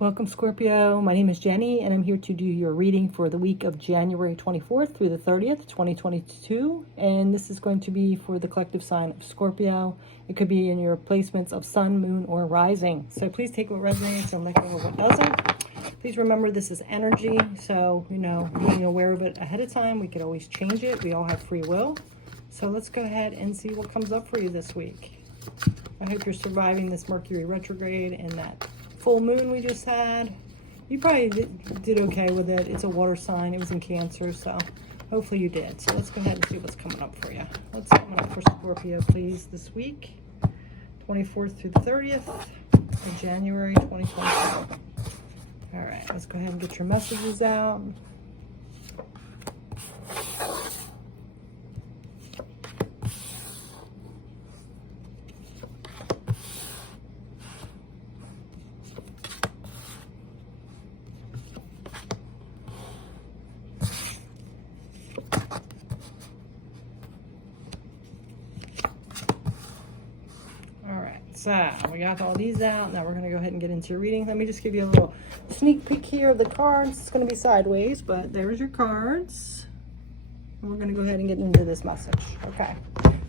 Welcome, Scorpio. My name is Jenny, and I'm here to do your reading for the week of January 24th through the 30th, 2022. And this is going to be for the collective sign of Scorpio. It could be in your placements of sun, moon, or rising. So please take what resonates and let go of what doesn't. Please remember this is energy, so, being aware of it ahead of time, we could always change it. We all have free will. So let's go ahead and see what comes up for you this week. I hope you're surviving this Mercury retrograde and that full moon we just had. You probably did okay with it. It's a water sign. It was in Cancer, so hopefully you did. So let's go ahead and see what's coming up for you. What's coming up for Scorpio, please, this week? 24th through the 30th of January 2022. All right, let's go ahead and get your messages out. So we got all these out. Now we're going to go ahead and get into your reading. Let me just give you a little sneak peek here of the cards. It's going to be sideways, but there's your cards. And we're going to go ahead and get into this message. Okay.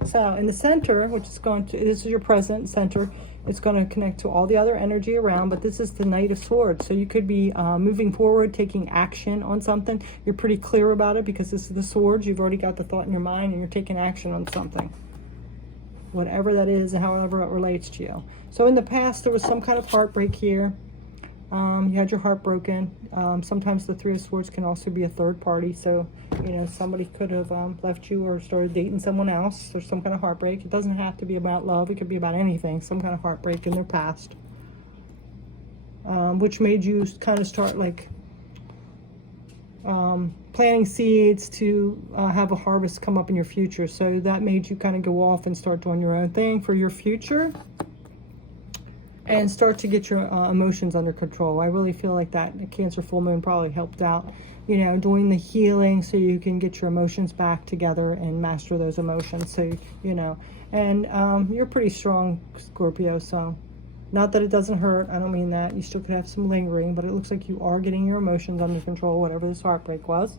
So in the center, which is this is your present center. It's going to connect to all the other energy around, but this is the Knight of Swords. So you could be moving forward, taking action on something. You're pretty clear about it because this is the swords. You've already got the thought in your mind and you're taking action on something. Whatever that is and however it relates to you. So in the past, there was some kind of heartbreak here. You had your heart broken. Sometimes the Three of Swords can also be a third party. So, somebody could have left you or started dating someone else. There's some kind of heartbreak. It doesn't have to be about love. It could be about anything. Some kind of heartbreak in their past. Which made you kind of start planting seeds to have a harvest come up in your future. So that made you kind of go off and start doing your own thing for your future and start to get your emotions under control. I really feel like that Cancer full moon probably helped out, doing the healing so you can get your emotions back together and master those emotions. So, and you're pretty strong, Scorpio, so not that it doesn't hurt. I don't mean that. You still could have some lingering, but it looks like you are getting your emotions under control, whatever this heartbreak was.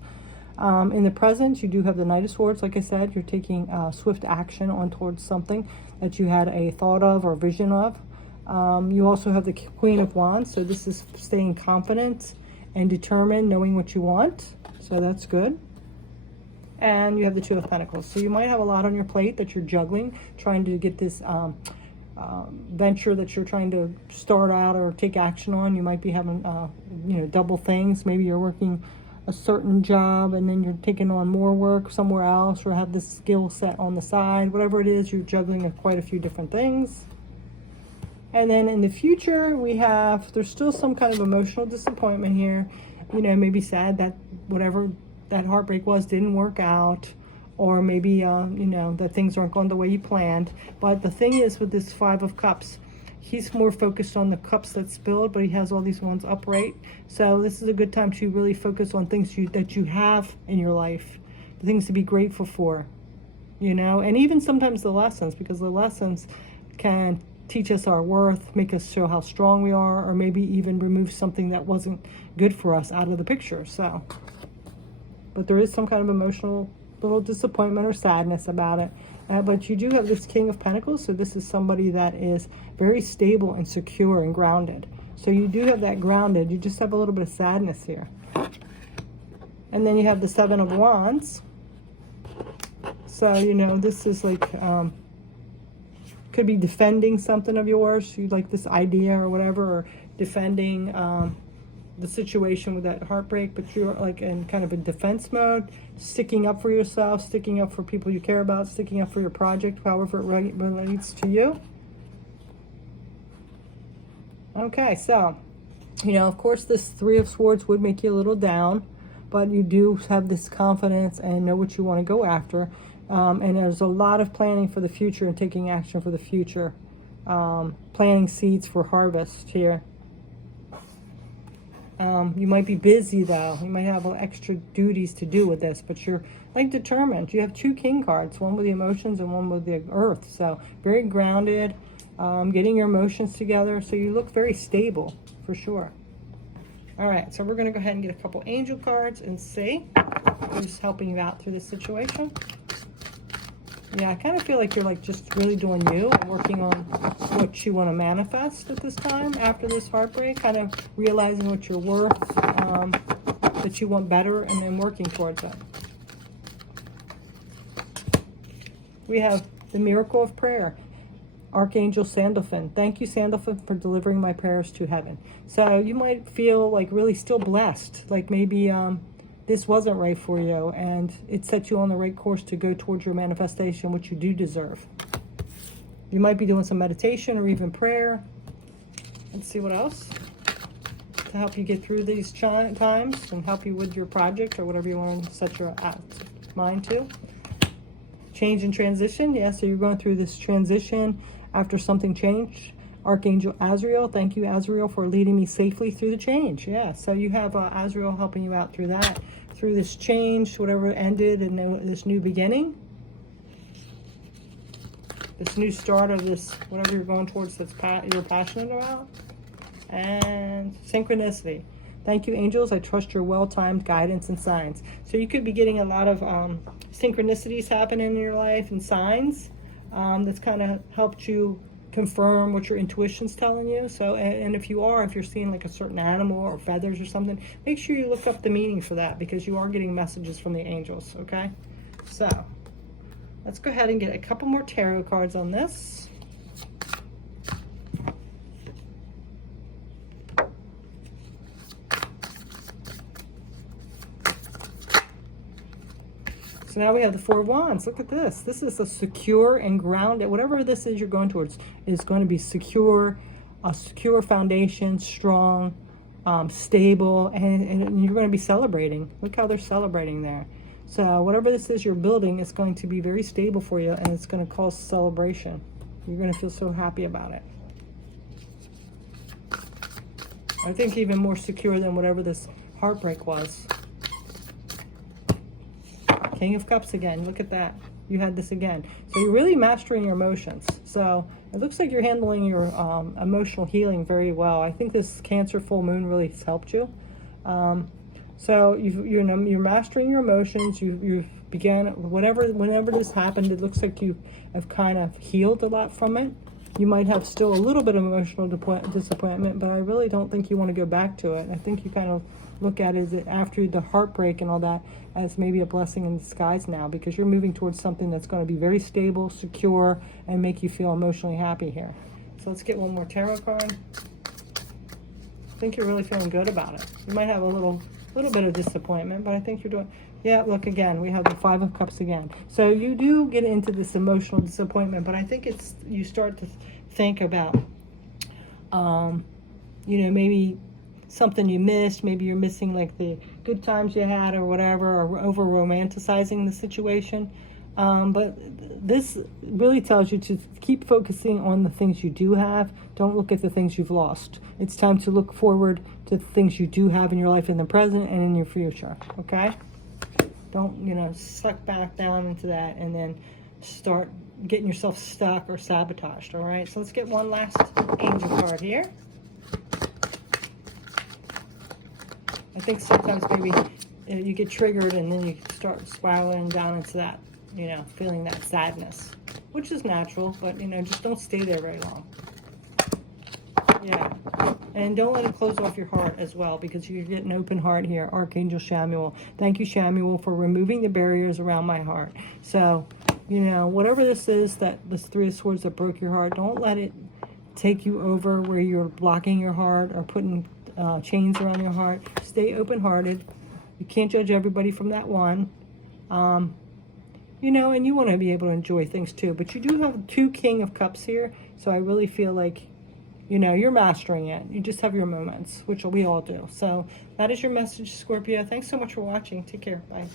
In the present, you do have the Knight of Swords. Like I said, you're taking swift action on towards something that you had a thought of or vision of. You also have the Queen of Wands. So this is staying confident and determined, knowing what you want. So that's good. And you have the Two of Pentacles. So you might have a lot on your plate that you're juggling, trying to get this venture that you're trying to start out or take action on. You might be having double things. Maybe you're working a certain job and then you're taking on more work somewhere else, or have this skill set on the side. Whatever it is, you're juggling quite a few different things. And then in the future, there's still some kind of emotional disappointment here. Maybe sad that whatever that heartbreak was didn't work out. Or maybe, that things aren't going the way you planned. But the thing is, with this Five of Cups, he's more focused on the cups that spilled, but he has all these ones upright. So this is a good time to really focus on things that you have in your life, the things to be grateful for, and even sometimes the lessons, because the lessons can teach us our worth, make us show how strong we are, or maybe even remove something that wasn't good for us out of the picture. So, but there is some kind of emotional little disappointment or sadness about it. But you do have this King of Pentacles, so this is somebody that is very stable and secure and grounded. So you do have that grounded. You just have a little bit of sadness here. And then you have the Seven of Wands. So, this is like, could be defending something of yours. You like this idea or whatever, or defending the situation with that heartbreak, but you're like in kind of a defense mode, sticking up for yourself, sticking up for people you care about, sticking up for your project, however it relates to you. Okay, so, of course, this Three of Swords would make you a little down, but you do have this confidence and know what you want to go after. And there's a lot of planning for the future and taking action for the future. Planting seeds for harvest here. You might be busy, though. You might have extra duties to do with this, but you're determined. You have two king cards, one with the emotions and one with the earth. So very grounded, getting your emotions together. So you look very stable, for sure. All right, so we're going to go ahead and get a couple angel cards and see who's helping you out through this situation. Yeah, I kind of feel like you're like just really doing you and working on what you want to manifest at this time after this heartbreak, kind of realizing what you're worth, that you want better, and then working towards it. We have the miracle of prayer. Archangel Sandalphon. Thank you, Sandalphon, for delivering my prayers to heaven. So you might feel like really still blessed, like maybe this wasn't right for you, and it set you on the right course to go towards your manifestation, which you do deserve. You might be doing some meditation or even prayer. Let's see what else to help you get through these times and help you with your project or whatever you want to set your mind to. Change and transition. Yeah, so you're going through this transition after something changed. Archangel Azrael. Thank you, Azrael, for leading me safely through the change. Yeah, so you have Azrael helping you out through that, through this change, whatever ended, and this new beginning, this new start of this, whatever you're going towards that's you're passionate about. And synchronicity. Thank you, angels. I trust your well-timed guidance and signs. So you could be getting a lot of synchronicities happening in your life and signs that's kind of helped you confirm what your intuition's telling you. So, and if you're seeing like a certain animal or feathers or something, make sure you look up the meaning for that, because you are getting messages from the angels, okay? So, let's go ahead and get a couple more tarot cards on this. So now we have the Four of Wands. Look at this. This is a secure and grounded, whatever this is you're going towards is going to be secure, a secure foundation, strong, stable, and you're going to be celebrating. Look how they're celebrating there. So whatever this is you're building, it's going to be very stable for you, and it's going to cause celebration. You're going to feel so happy about it. I think even more secure than whatever this heartbreak was. King of Cups again. Look at that. You had this again. So you're really mastering your emotions. So it looks like you're handling your emotional healing very well. I think this Cancer full moon really has helped you. So you're mastering your emotions. You've began whenever this happened. It looks like you have kind of healed a lot from it. You might have still a little bit of emotional disappointment, but I really don't think you want to go back to it. I think you kind of look at it as after the heartbreak and all that as maybe a blessing in disguise now, because you're moving towards something that's going to be very stable, secure, and make you feel emotionally happy here. So let's get one more tarot card. I think you're really feeling good about it. You might have a little bit of disappointment, but I think you're doing... Yeah, look again. We have the Five of Cups again. So you do get into this emotional disappointment, but I think you start to think about, maybe something you missed. Maybe you're missing like the good times you had or whatever, or over romanticizing the situation. But this really tells you to keep focusing on the things you do have. Don't look at the things you've lost. It's time to look forward to the things you do have in your life in the present and in your future, okay? Don't, suck back down into that and then start getting yourself stuck or sabotaged, all right? So let's get one last angel card here. I think sometimes maybe you get triggered and then you start spiraling down into that, feeling that sadness, which is natural, but, just don't stay there very long. Yeah. And don't let it close off your heart as well, because you get an open heart here. Archangel Samuel. Thank you, Samuel, for removing the barriers around my heart. So, whatever this is, this Three of Swords that broke your heart, don't let it take you over where you're blocking your heart or putting chains around your heart. Stay open-hearted. You can't judge everybody from that one. And you want to be able to enjoy things too. But you do have two King of Cups here, so I really feel like you're mastering it. You just have your moments, which we all do. So that is your message, Scorpio. Thanks so much for watching. Take care. Bye.